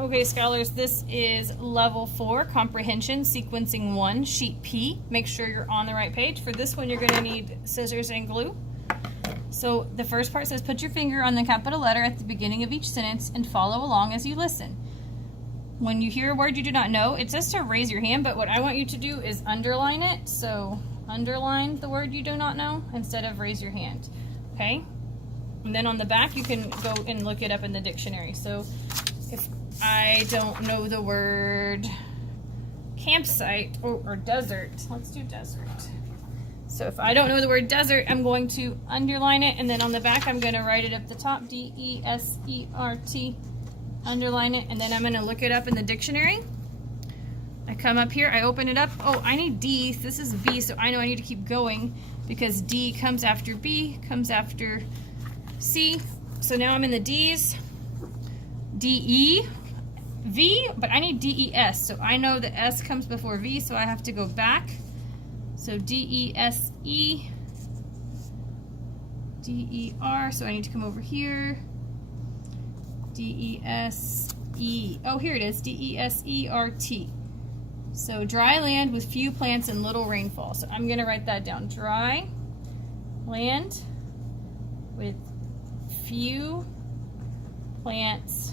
Okay, scholars, this is level 4, Comprehension, sequencing 1, sheet P. Make sure you're on the right page. For this one, you're going to need scissors and glue. So the first part says, put your finger on the capital letter at the beginning of each sentence and follow along as you listen. When you hear a word you do not know, it says to raise your hand, but what I want you to do is underline it. So underline the word you do not know instead of raise your hand. Okay? And then on the back, you can go and look it up in the dictionary. So if I don't know the word campsite or desert, let's do desert. So if I don't know the word desert, I'm going to underline it, and then on the back I'm going to write it up the top, D-E-S-E-R-T, underline it, and then I'm going to look it up in the dictionary. I come up here, I open it up. Oh, I need D, this is B, so I know I need to keep going because D comes after B, comes after C. So now I'm in the D's, D-E, V, but I need D-E-S, so I know the S comes before V, so I have to go back. So D-E-S-E, D-E-R, so I need to come over here, D-E-S-E, oh here it is, D-E-S-E-R-T. So dry land with few plants and little rainfall. So I'm gonna write that down, dry land with few plants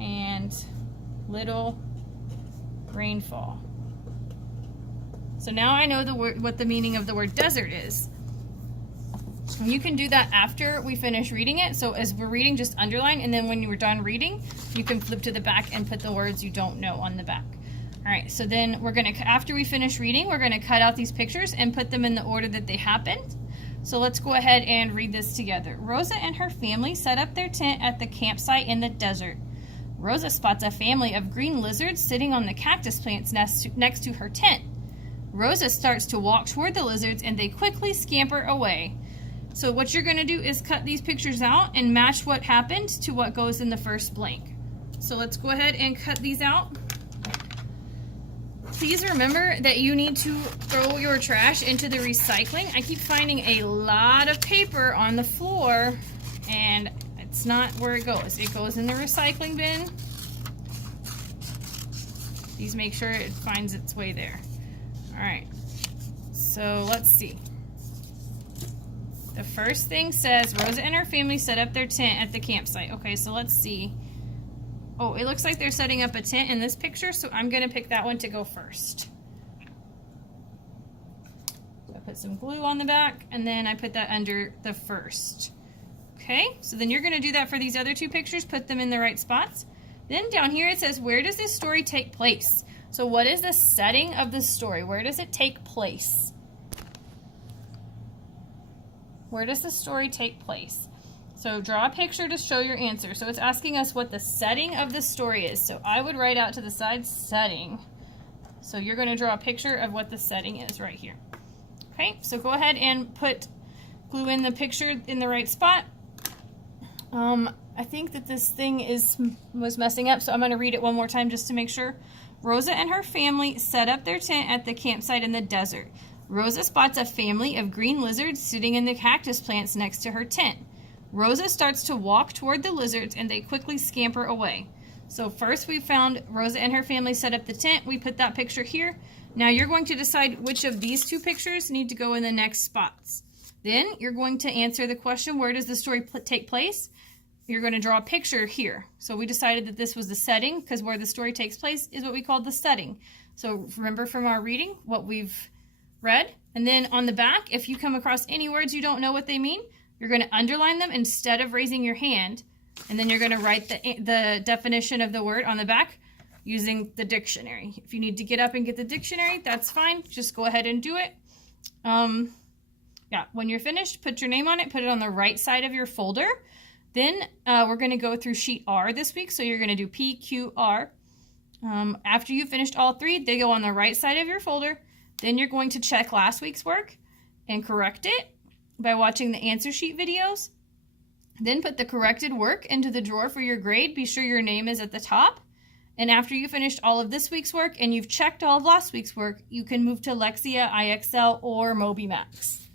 and little rainfall. So now I know what the meaning of the word desert is. And you can do that after we finish reading it. So as we're reading, just underline, and then when you were done reading, you can flip to the back and put the words you don't know on the back. All right, so then we're gonna, after we finish reading, we're gonna cut out these pictures and put them in the order that they happened. So let's go ahead and read this together. Rosa and her family set up their tent at the campsite in the desert. Rosa spots a family of green lizards sitting on the cactus plants next to her tent. Rosa starts to walk toward the lizards and they quickly scamper away. So what you're going to do is cut these pictures out and match what happened to what goes in the first blank. So let's go ahead and cut these out. Please remember that you need to throw your trash into the recycling. I keep finding a lot of paper on the floor and it's not where it goes. It goes in the recycling bin. Please make sure it finds its way there. All right, so let's see. The first thing says, Rosa and her family set up their tent at the campsite. Okay, so let's see. Oh, it looks like they're setting up a tent in this picture, so I'm gonna pick that one to go first. So I put some glue on the back, and then I put that under the first. Okay, so then you're gonna do that for these other two pictures, put them in the right spots. Then down here it says, where does this story take place? So what is the setting of the story? Where does it take place? Where does the story take place? So draw a picture to show your answer. So it's asking us what the setting of the story is. So I would write out to the side setting. So you're going to draw a picture of what the setting is right here. Okay, so go ahead and put glue in the picture in the right spot. I think that this thing was messing up, so I'm going to read it one more time just to make sure. Rosa and her family set up their tent at the campsite in the desert. Rosa spots a family of green lizards sitting in the cactus plants next to her tent. Rosa starts to walk toward the lizards and they quickly scamper away. So first we found Rosa and her family set up the tent. We put that picture here. Now you're going to decide which of these two pictures need to go in the next spots. Then you're going to answer the question, where does the story take place? You're going to draw a picture here. So we decided that this was the setting because where the story takes place is what we call the setting. So remember from our reading what we've read. And then on the back, if you come across any words you don't know what they mean, you're going to underline them instead of raising your hand. And then you're going to write the definition of the word on the back using the dictionary. If you need to get up and get the dictionary, that's fine. Just go ahead and do it. Yeah, when you're finished, put your name on it. Put it on the right side of your folder. Then we're going to go through sheet R this week. So you're going to do P, Q, R. After you've finished all three, they go on the right side of your folder. Then you're going to check last week's work and correct it by watching the answer sheet videos. Then put the corrected work into the drawer for your grade. Be sure your name is at the top. And after you finished all of this week's work and you've checked all of last week's work, you can move to Lexia, IXL, or MobiMax.